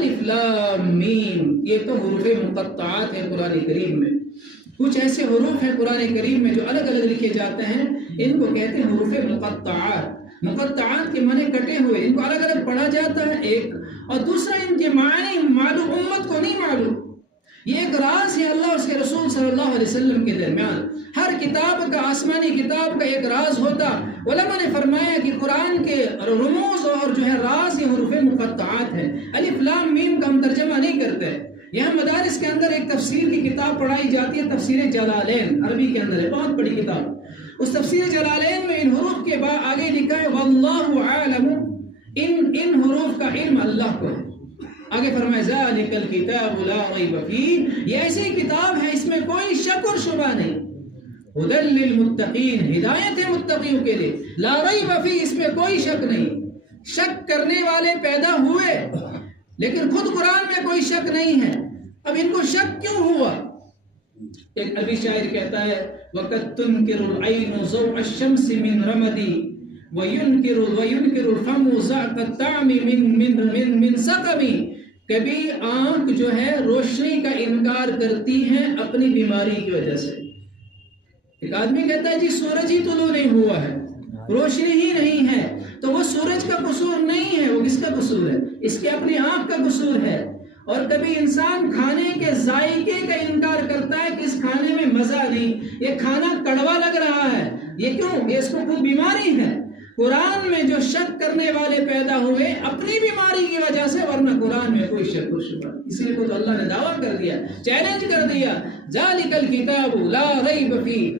الف لام میم، یہ تو حروف مقطعات ہیں قرآن کریم میں. کچھ ایسے حروف ہیں قرآن کریم میں جو الگ الگ لکھے جاتے ہیں، ان کو کہتے ہیں حروف مقطعات. مقطعات کے معنی کٹے ہوئے، ان کو الگ الگ پڑھا جاتا ہے ایک، اور دوسرا ان کے معنی معلوم، امت کو نہیں معلوم. یہ ایک راز ہے اللہ اور اس کے رسول صلی اللہ علیہ وسلم کے درمیان. ہر کتاب کا، آسمانی کتاب کا ایک راز ہوتا. علماء نے فرمایا کہ قرآن کے رموز اور جو ہے راز یہ حروف مقطعات ہیں. الف لام میم کا ہم ترجمہ نہیں کرتے. یہاں مدارس کے اندر ایک تفسیر کی کتاب پڑھائی جاتی ہے، تفسیر جلالین، عربی کے اندر ہے، بہت بڑی کتاب. اس تفسیر جلالین میں ان حروف کے بعد آگے لکھا ہے واللہ عالم، ان حروف کا علم اللہ کو ہے. آگے فرمائے ذالک الکتاب لا ریب فیہ، یہ ایسی کتاب ہے اس میں کوئی شک اور شبہ نہیں. ھدی للمتقین، ہدایت ہے متقیوں کے لیے. لا ریب فیہ، اس میں کوئی شک نہیں. شک کرنے والے پیدا ہوئے لیکن خود قرآن میں کوئی شک نہیں ہے. اب ان کو شک کیوں ہوا؟ ایک عربی شاعر کہتا ہے وَقَدْ تُنْكِرُ الْعَيْنُ ضَوْءَ الشَّمْسِ مِنْ رَمَدِي وَيُنْكِرُ الْفَمُ ذَاقَ الطَّعْمِ مِنْ سَقَمِ. کبھی آنکھ جو ہے روشنی کا انکار کرتی ہے اپنی بیماری کی وجہ سے. ایک آدمی کہتا ہے جی سورج ہی طلوع نہیں ہوا ہے، روشنی ہی نہیں ہے، تو وہ سورج کا قصور نہیں ہے، وہ کس کا قصور ہے؟ اس کے اپنی آنکھ کا قصور ہے. اور کبھی انسان کھانے کے ذائقے کا انکار کرتا ہے کہ اس کھانے میں مزہ نہیں، یہ کھانا کڑوا لگ رہا ہے. یہ کیوں؟ یہ اس کو کوئی بیماری ہے. قرآن میں جو شک کرنے والے پیدا ہوئے اپنی بیماری کی وجہ سے، ورنہ قرآن میں کوئی شک و شبہ. اس لیے تو اللہ نے دعویٰ کر دیا، چیلنج کر دیا ذالک الکتاب لا ریب فیہ.